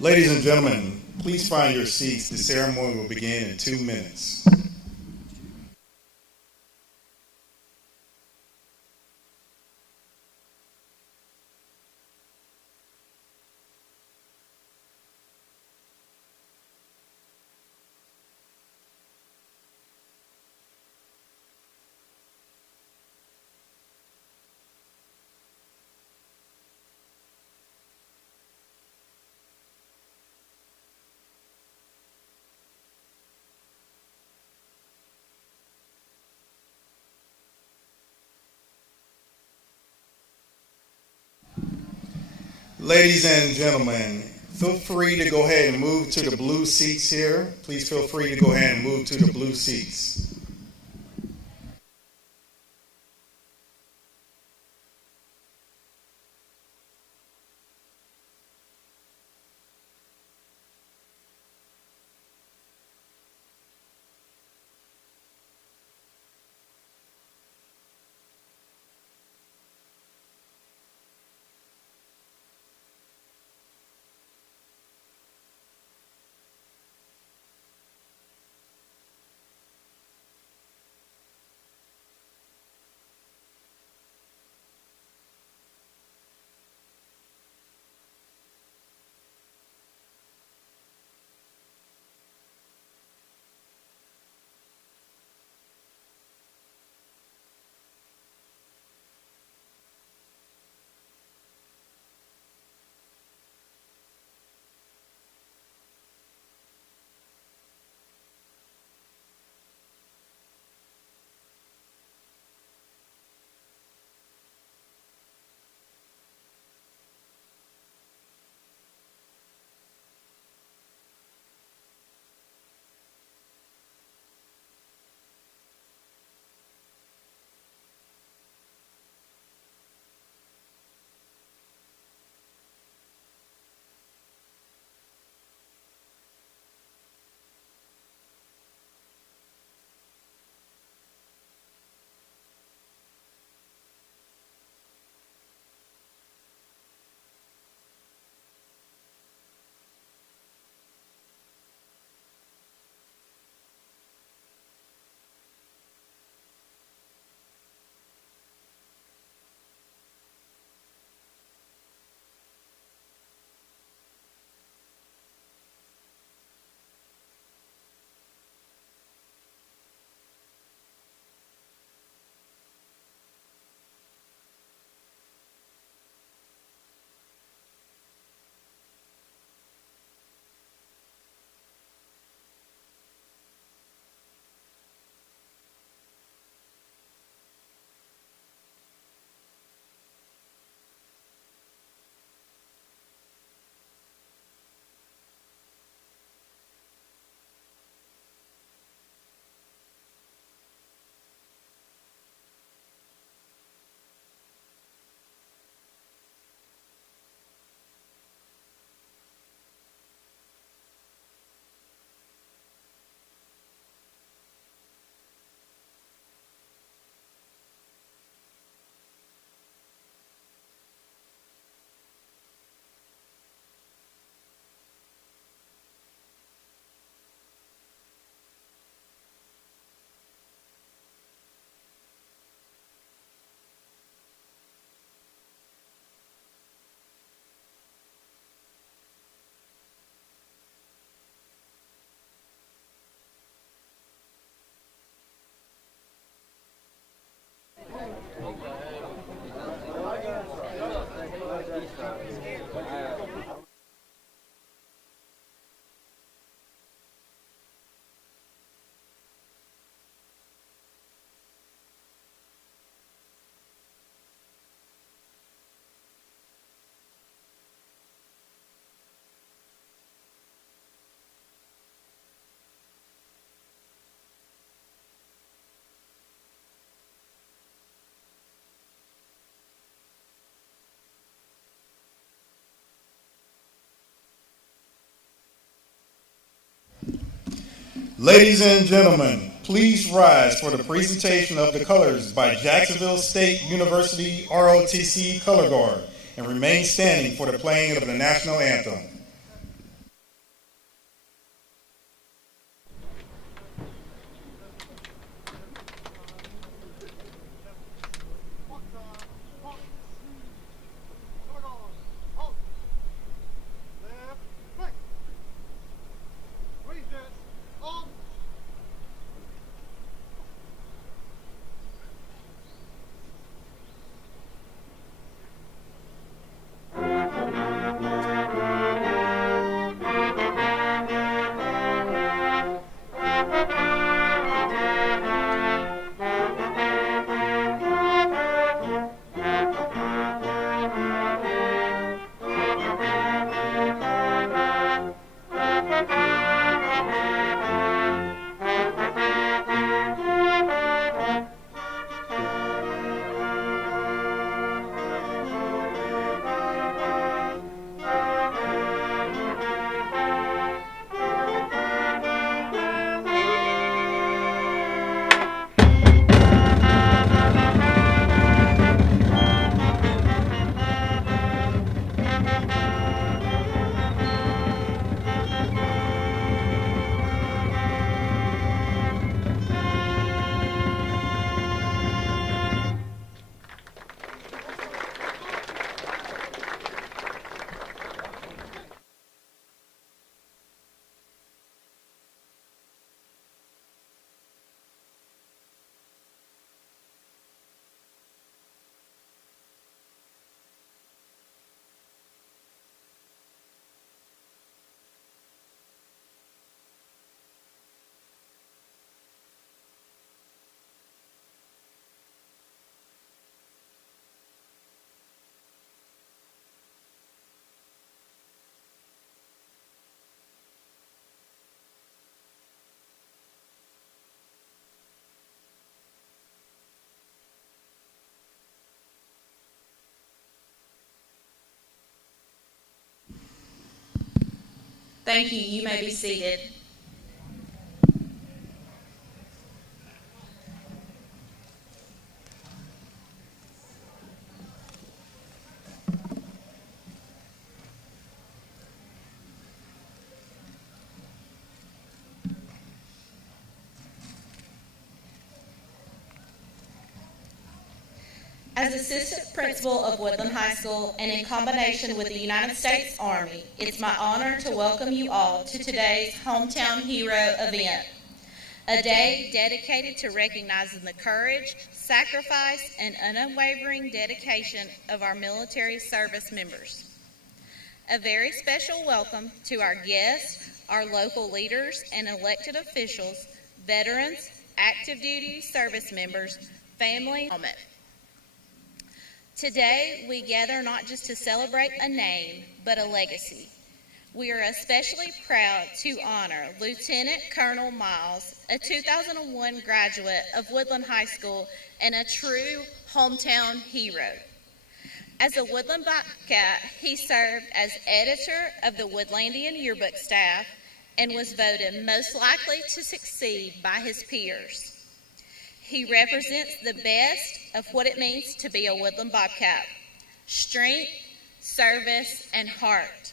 Ladies and gentlemen, please find your seats. The ceremony will begin in 2 minutes. Ladies and gentlemen, feel free to go ahead and move to the blue seats here. Please feel free to go ahead and move to the blue seats. Ladies and gentlemen, please rise for the presentation of the colors by Jacksonville State University ROTC Color Guard and remain standing for the playing of the national anthem. Thank you. You may be seated. As Assistant Principal of Woodland High School and in combination with the United States Army, it's my honor to welcome you all to today's Hometown Hero event, a day dedicated to recognizing the courage, sacrifice, and unwavering dedication of our military service members. A very special welcome to our guests, our local leaders and elected officials, veterans, active duty service members, family. Today, we gather not just to celebrate a name, but a legacy. We are especially proud to honor Lieutenant Colonel Miles, a 2001 graduate of Woodland High School and a true hometown hero. As a Woodland Bobcat, he served as editor of the Woodlandian yearbook staff and was voted most likely to succeed by his peers. He represents the best of what it means to be a Woodland Bobcat: strength, service, and heart.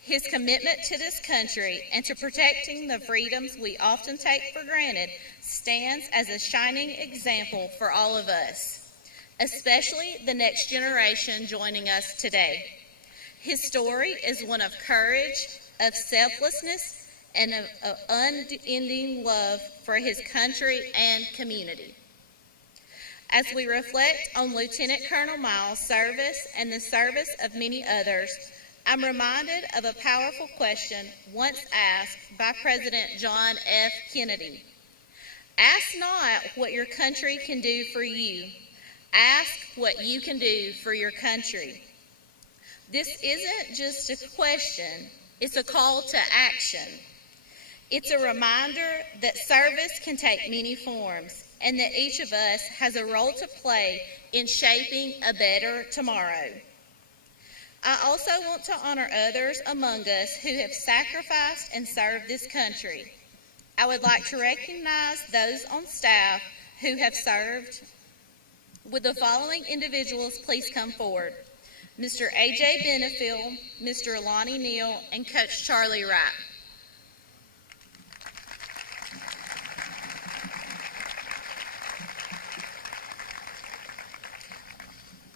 His commitment to this country and to protecting the freedoms we often take for granted stands as a shining example for all of us, especially the next generation joining us today. His story is one of courage, of selflessness, and of unending love for his country and community. As we reflect on Lieutenant Colonel Miles' service and the service of many others, I'm reminded of a powerful question once asked by President John F. Kennedy. Ask not what your country can do for you. Ask what you can do for your country. This isn't just a question, it's a call to action. It's a reminder that service can take many forms and that each of us has a role to play in shaping a better tomorrow. I also want to honor others among us who have sacrificed and served this country. I would like to recognize those on staff who have served. Would the following individuals please come forward? Mr. A.J. Benefield, Mr. Lonnie Neal, and Coach Charlie Wright.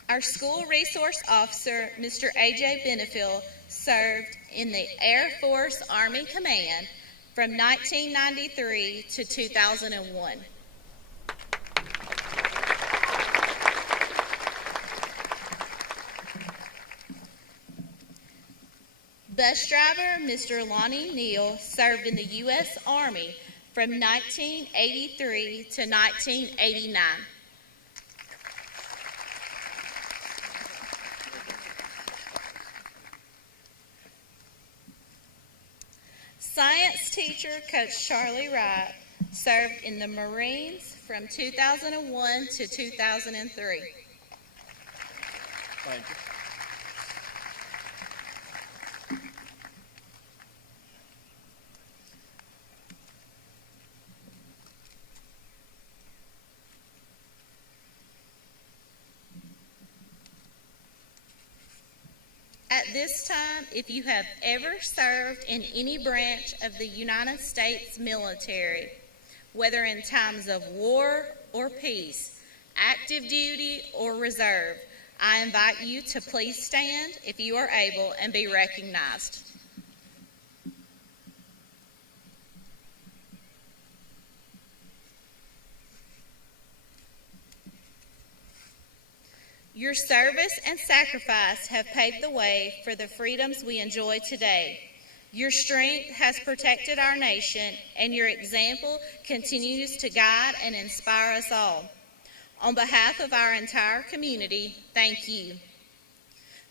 Our school resource officer, Mr. A.J. Benefield, served in the Air Force Army Command from 1993 to 2001. Bus driver, Mr. Lonnie Neal, served in the U.S. Army from 1983 to 1989. Science teacher, Coach Charlie Wright, served in the Marines from 2001 to 2003. Thank you. At this time, if you have ever served in any branch of the United States military, whether in times of war or peace, active duty or reserve, I invite you to please stand if you are able and be recognized. Your service and sacrifice have paved the way for the freedoms we enjoy today. Your strength has protected our nation, and your example continues to guide and inspire us all. On behalf of our entire community, thank you.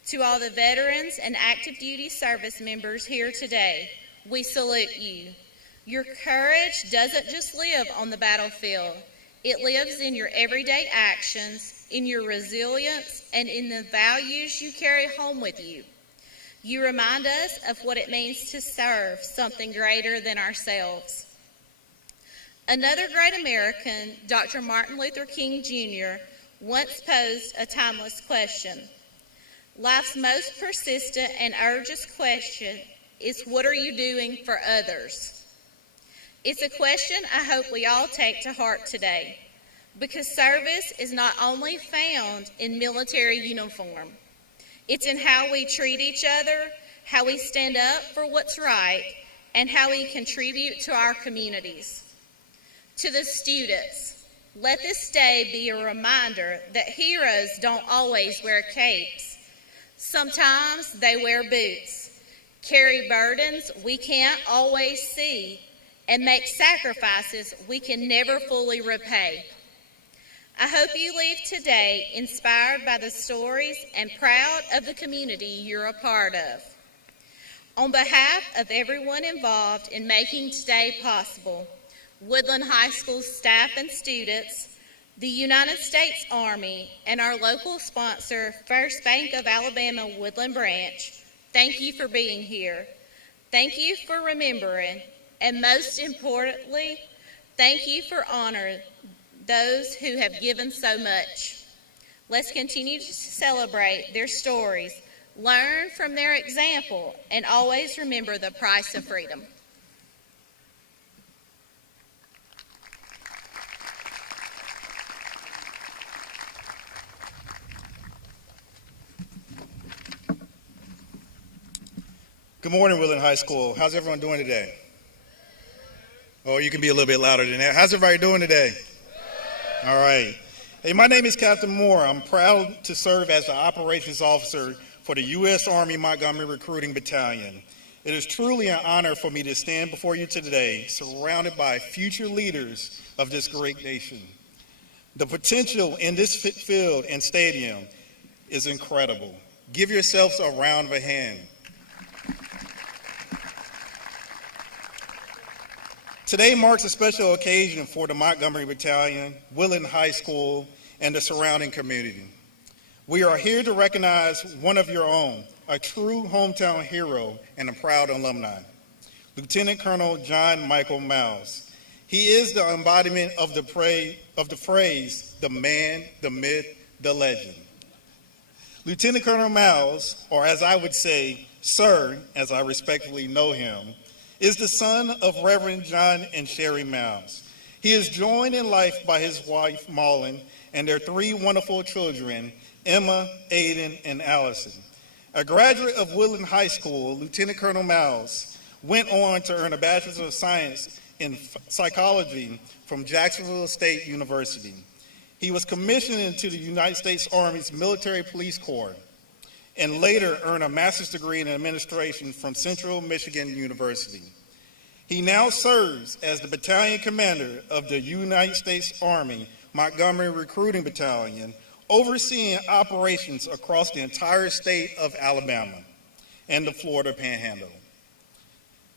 To all the veterans and active duty service members here today, we salute you. Your courage doesn't just live on the battlefield. It lives in your everyday actions, in your resilience, and in the values you carry home with you. You remind us of what it means to serve something greater than ourselves. Another great American, Dr. Martin Luther King Jr., once posed a timeless question. Life's most persistent and urgent question is, what are you doing for others? It's a question I hope we all take to heart today, because service is not only found in military uniform. It's in how we treat each other, how we stand up for what's right, and how we contribute to our communities. To the students, let this day be a reminder that heroes don't always wear capes. Sometimes they wear boots, carry burdens we can't always see, and make sacrifices we can never fully repay. I hope you leave today inspired by the stories and proud of the community you're a part of. On behalf of everyone involved in making today possible, Woodland High School staff and students, the United States Army, and our local sponsor, First Bank of Alabama Woodland Branch, thank you for being here. Thank you for remembering, and most importantly, thank you for honoring those who have given so much. Let's continue to celebrate their stories, learn from their example, and always remember the price of freedom. Good morning, Woodland High School. How's everyone doing today? Oh, you can be a little bit louder than that. How's everybody doing today? All right. Hey, my name is Captain Moore. I'm proud to serve as the operations officer for the U.S. Army Montgomery Recruiting Battalion. It is truly an honor for me to stand before you today, surrounded by future leaders of this great nation. The potential in this field and stadium is incredible. Give yourselves a round of a hand. Today marks a special occasion for the Montgomery Battalion, Woodland High School, and the surrounding community. We are here to recognize one of your own, a true hometown hero and a proud alumni, Lieutenant Colonel John Michael Miles. He is the embodiment of the phrase, the man, the myth, the legend. Lieutenant Colonel Miles, or as I would say, Sir, as I respectfully know him, is the son of Reverend John and Sherry Miles. He is joined in life by his wife, Maulin, and their three wonderful children, Emma, Aiden, and Allison. A graduate of Woodland High School, Lieutenant Colonel Miles went on to earn a Bachelor of Science in Psychology from Jacksonville State University. He was commissioned into the United States Army's Military Police Corps, and later earned a master's degree in administration from Central Michigan University. He now serves as the battalion commander of the United States Army Montgomery Recruiting Battalion, overseeing operations across the entire state of Alabama and the Florida Panhandle.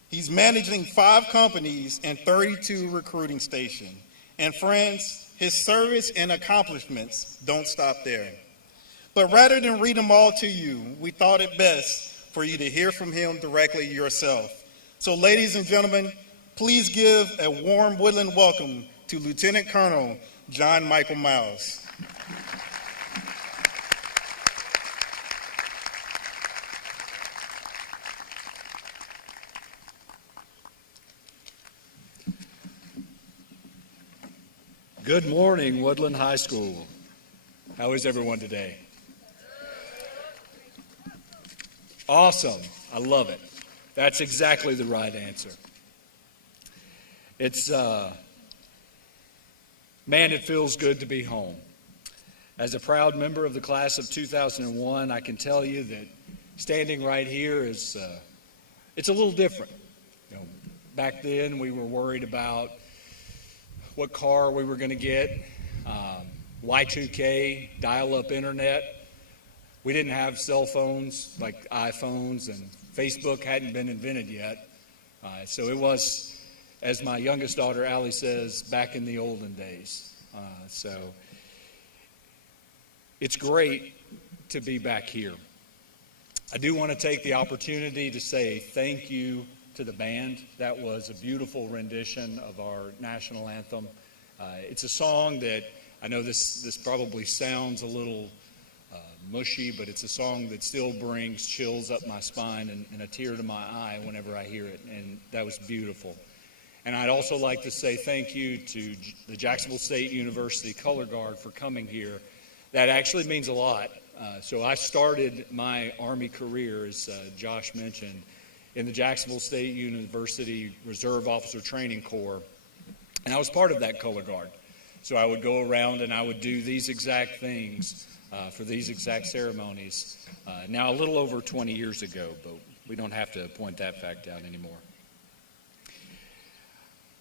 He's managing 5 companies and 32 recruiting stations. And friends, his service and accomplishments don't stop there. But rather than read them all to you, we thought it best for you to hear from him directly yourself. So ladies and gentlemen, please give a warm Woodland welcome to Lieutenant Colonel John Michael Miles. Good morning, Woodland High School. How is everyone today? Awesome. I love it. That's exactly the right answer. It's, man, it feels good to be home. As a proud member of the class of 2001, I can tell you that standing right here is, it's a little different. You know, back then we were worried about what car we were going to get, Y2K, dial-up internet. We didn't have cell phones like iPhones, and Facebook hadn't been invented yet. So it was, as my youngest daughter Allie says, back in the olden days. So it's great to be back here. I do want to take the opportunity to say thank you to the band. That was a beautiful rendition of our national anthem. It's a song that I know this probably sounds a little mushy, but it's a song that still brings chills up my spine and a tear to my eye whenever I hear it, and that was beautiful. And I'd also like to say thank you to the Jacksonville State University Color Guard for coming here. That actually means a lot. So I started my Army career, as Josh mentioned, in the Jacksonville State University Reserve Officer Training Corps, and I was part of that Color Guard. So I would go around and I would do these exact things for these exact ceremonies now a little over 20 years ago, but we don't have to point that fact out anymore.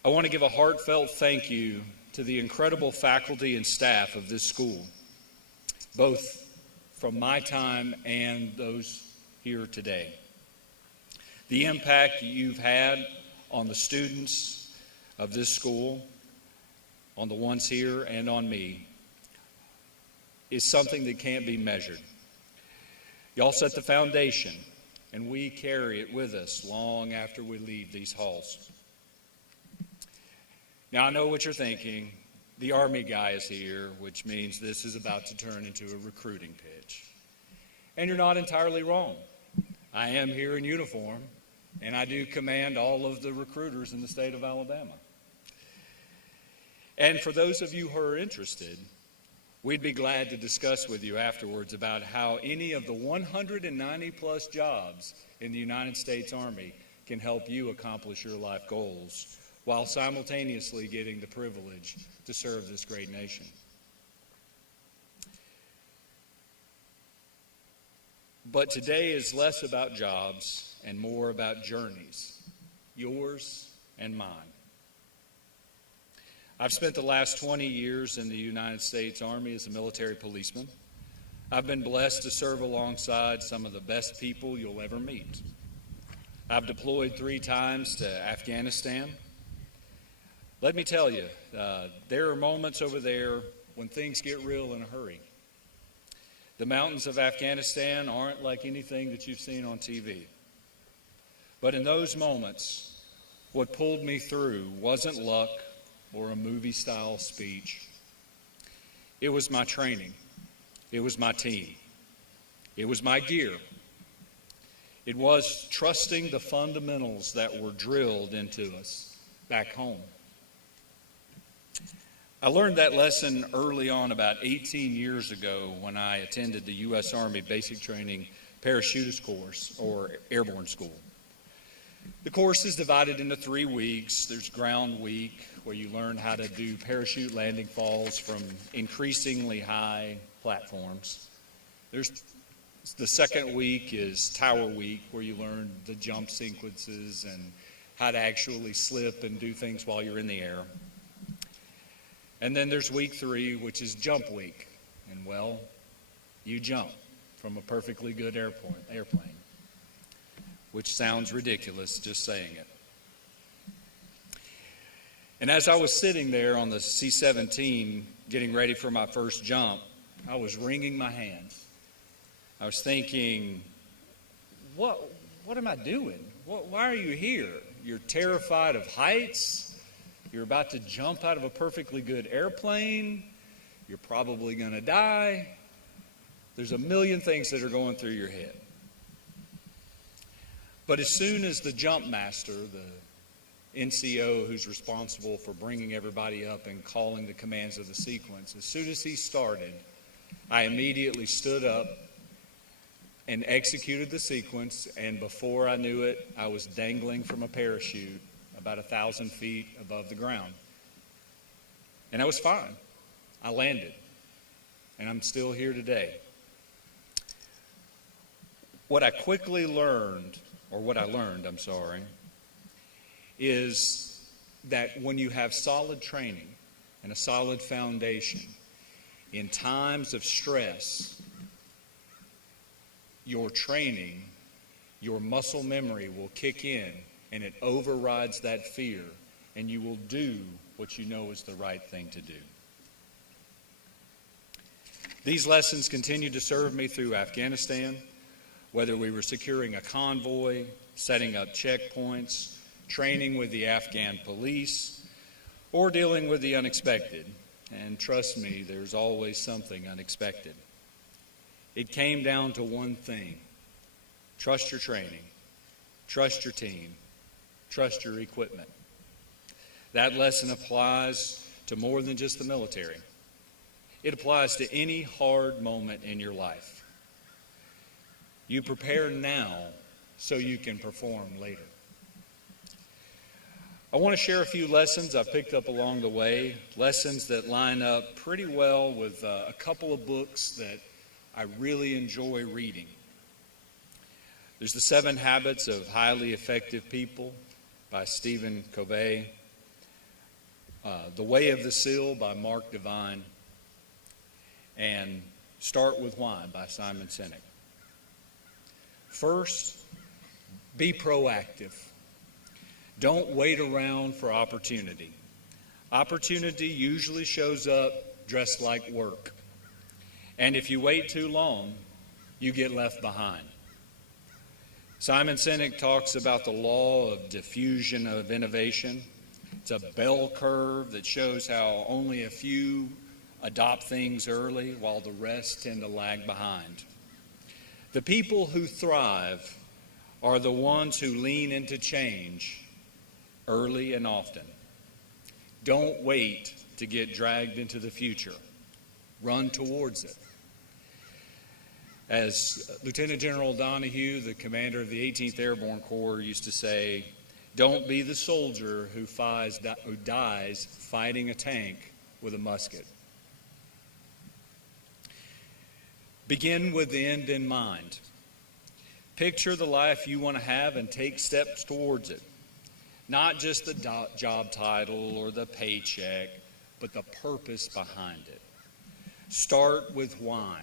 I want to give a heartfelt thank you to the incredible faculty and staff of this school, both from my time and those here today. The impact you've had on the students of this school, on the ones here and on me, is something that can't be measured. Y'all set the foundation, and we carry it with us long after we leave these halls. Now, I know what you're thinking. The Army guy is here, which means this is about to turn into a recruiting pitch. And you're not entirely wrong. I am here in uniform, and I do command all of the recruiters in the state of Alabama. And for those of you who are interested, we'd be glad to discuss with you afterwards about how any of the 190-plus jobs in the United States Army can help you accomplish your life goals while simultaneously getting the privilege to serve this great nation. But today is less about jobs and more about journeys, yours and mine. I've spent the last 20 years in the United States Army as a military policeman. I've been blessed to serve alongside some of the best people you'll ever meet. I've deployed 3 times to Afghanistan. Let me tell you, there are moments over there when things get real in a hurry. The mountains of Afghanistan aren't like anything that you've seen on TV. But in those moments, what pulled me through wasn't luck or a movie-style speech. It was my training. It was my team. It was my gear. It was trusting the fundamentals that were drilled into us back home. I learned that lesson early on, about 18 years ago, when I attended the U.S. Army Basic Training Parachutist Course, or Airborne School. The course is divided into 3 weeks. There's ground week, where you learn how to do parachute landing falls from increasingly high platforms. There's the second week is tower week, where you learn the jump sequences and how to actually slip and do things while you're in the air. And then there's week 3, which is jump week. And well, you jump from a perfectly good airplane, which sounds ridiculous just saying it. And as I was sitting there on the C-17 getting ready for my first jump, I was wringing my hands. I was thinking, what am I doing? Why are you here? You're terrified of heights? You're about to jump out of a perfectly good airplane. You're probably going to die. There's a million things that are going through your head. But as soon as the jump master, the NCO who's responsible for bringing everybody up and calling the commands of the sequence, as soon as he started, I immediately stood up and executed the sequence, and before I knew it, I was dangling from a parachute about 1,000 feet above the ground. And I was fine. I landed. And I'm still here today. What I learned, is that when you have solid training and a solid foundation, in times of stress, your training, your muscle memory will kick in, and it overrides that fear, and you will do what you know is the right thing to do. These lessons continue to serve me through Afghanistan, whether we were securing a convoy, setting up checkpoints, training with the Afghan police, or dealing with the unexpected. And trust me, there's always something unexpected. It came down to one thing: trust your training, trust your team, trust your equipment. That lesson applies to more than just the military. It applies to any hard moment in your life. You prepare now so you can perform later. I want to share a few lessons I've picked up along the way, lessons that line up pretty well with a couple of books that I really enjoy reading. There's The 7 Habits of Highly Effective People by Stephen Covey, The Way of the Seal by Mark Divine, and Start With Why by Simon Sinek. First, be proactive. Don't wait around for opportunity. Opportunity usually shows up dressed like work. And if you wait too long, you get left behind. Simon Sinek talks about the law of diffusion of innovation. It's a bell curve that shows how only a few adopt things early while the rest tend to lag behind. The people who thrive are the ones who lean into change early and often. Don't wait to get dragged into the future. Run towards it. As Lieutenant General Donahue, the commander of the 18th Airborne Corps, used to say, don't be the soldier who dies fighting a tank with a musket. Begin with the end in mind. Picture the life you want to have and take steps towards it. Not just the job title or the paycheck, but the purpose behind it. Start with why.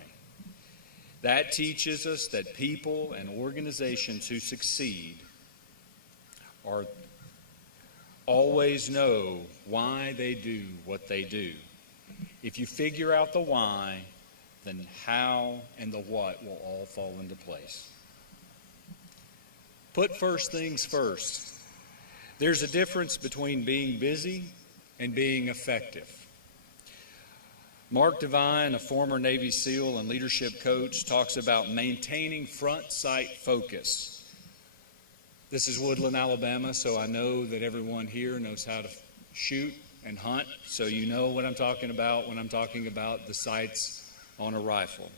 That teaches us that people and organizations who succeed are always know why they do what they do. If you figure out the why, then how and the what will all fall into place. Put first things first. There's a difference between being busy and being effective. Mark Divine, a former Navy SEAL and leadership coach, talks about maintaining front sight focus. This is Woodland, Alabama, so I know that everyone here knows how to shoot and hunt, so you know what I'm talking about when I'm talking about the sights on a rifle.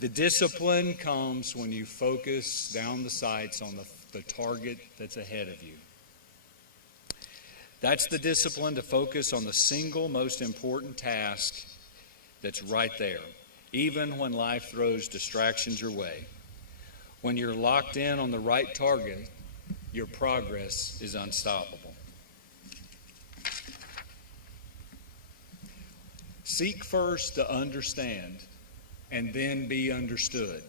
The discipline comes when you focus down the sights on the target that's ahead of you. That's the discipline to focus on the single most important task that's right there, even when life throws distractions your way. When you're locked in on the right target, your progress is unstoppable. Seek first to understand and then be understood.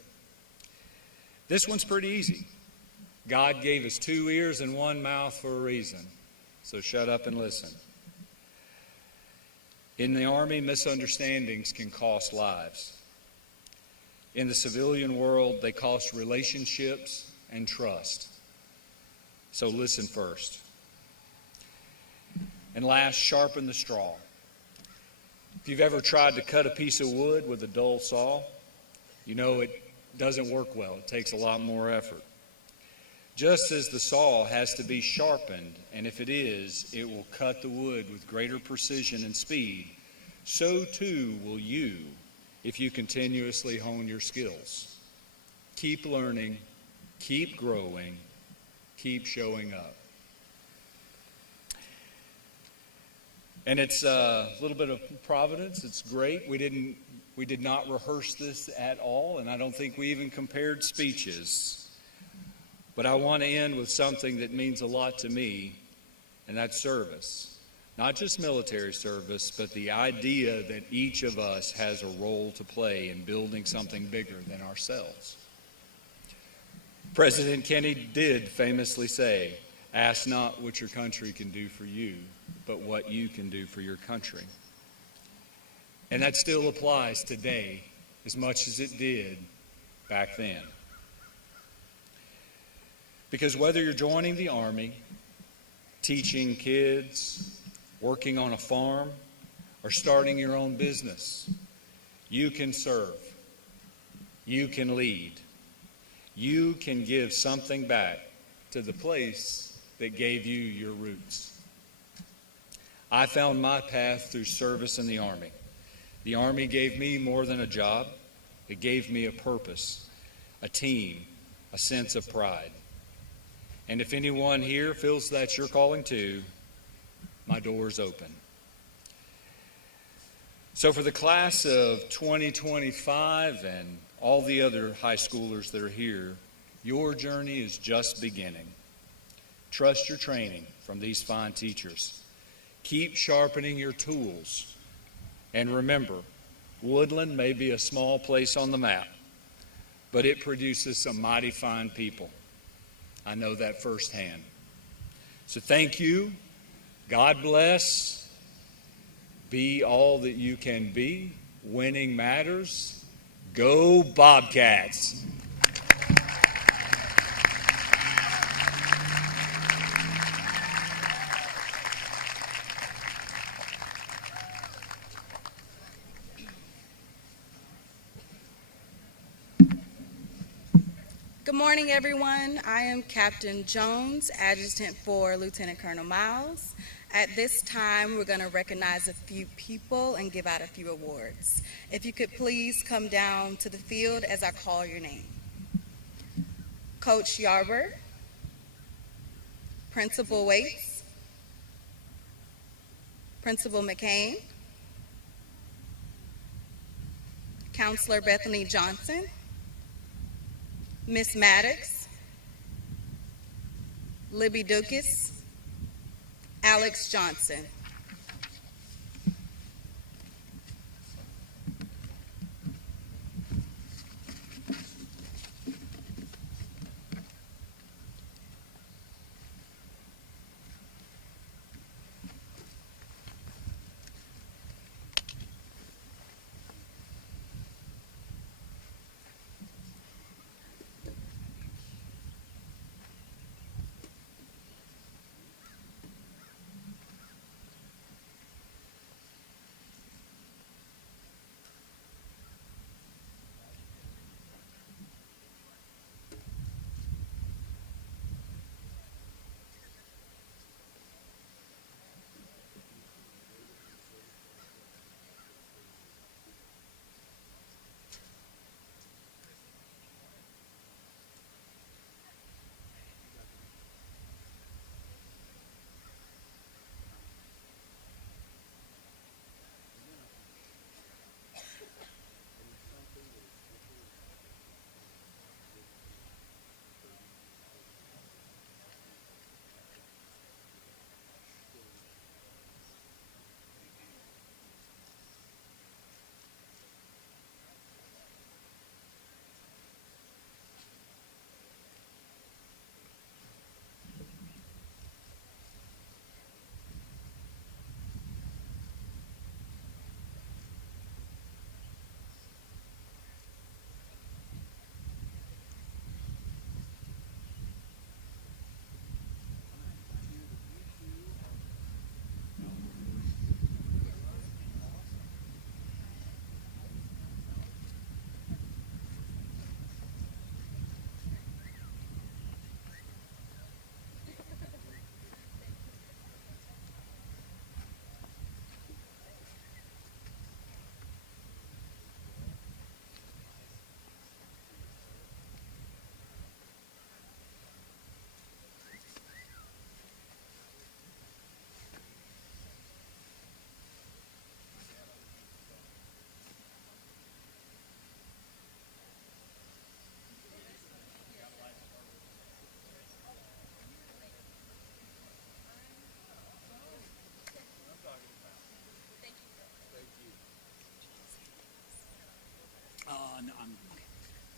This one's pretty easy. God gave us 2 ears and 1 mouth for a reason. So shut up and listen. In the Army, misunderstandings can cost lives. In the civilian world, they cost relationships and trust. So listen first. And last, sharpen the straw. If you've ever tried to cut a piece of wood with a dull saw, you know it doesn't work well. It takes a lot more effort. Just as the saw has to be sharpened, and if it is, it will cut the wood with greater precision and speed, so too will you if you continuously hone your skills. Keep learning, keep growing, keep showing up. And it's a little bit of providence. It's great. We did not rehearse this at all, and I don't think we even compared speeches. But I want to end with something that means a lot to me, and that's service. Not just military service, but the idea that each of us has a role to play in building something bigger than ourselves. President Kennedy did famously say, "Ask not what your country can do for you, but what you can do for your country." And that still applies today as much as it did back then. Because whether you're joining the Army, teaching kids, working on a farm, or starting your own business, you can serve. You can lead. You can give something back to the place that gave you your roots. I found my path through service in the Army. The Army gave me more than a job. It gave me a purpose, a team, a sense of pride. And if anyone here feels that's your calling too, my door is open. So for the class of 2025 and all the other high schoolers that are here, your journey is just beginning. Trust your training from these fine teachers. Keep sharpening your tools. And remember, Woodland may be a small place on the map, but it produces some mighty fine people. I know that firsthand. So thank you. God bless. Be all that you can be. Winning matters. Go Bobcats! Good morning, everyone. I am Captain Jones, Adjutant for Lieutenant Colonel Miles. At this time, we're going to recognize a few people and give out a few awards. If you could please come down to the field as I call your name. Coach Yarber, Principal Waits, Principal McCain, Counselor Bethany Johnson, Miss Maddox, Libby Dukas, Alex Johnson.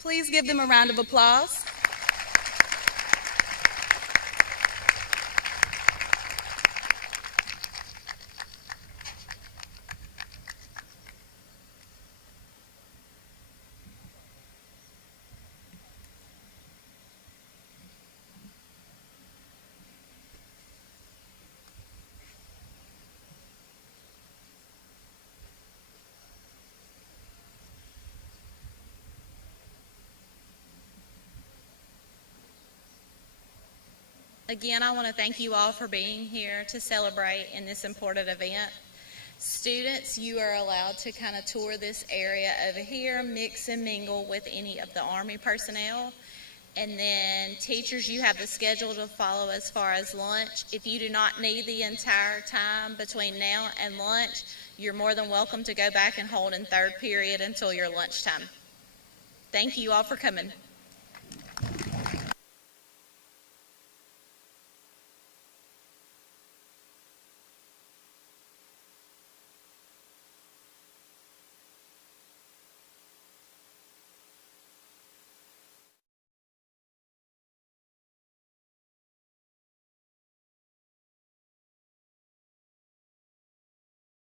Please give them a round of applause. Again, I want to thank you all for being here to celebrate in this important event. Students, you are allowed to kind of tour this area over here, mix and mingle with any of the Army personnel. And then teachers, you have the schedule to follow as far as lunch. If you do not need the entire time between now and lunch, you're more than welcome to go back and hold in third period until your lunchtime. Thank you all for coming.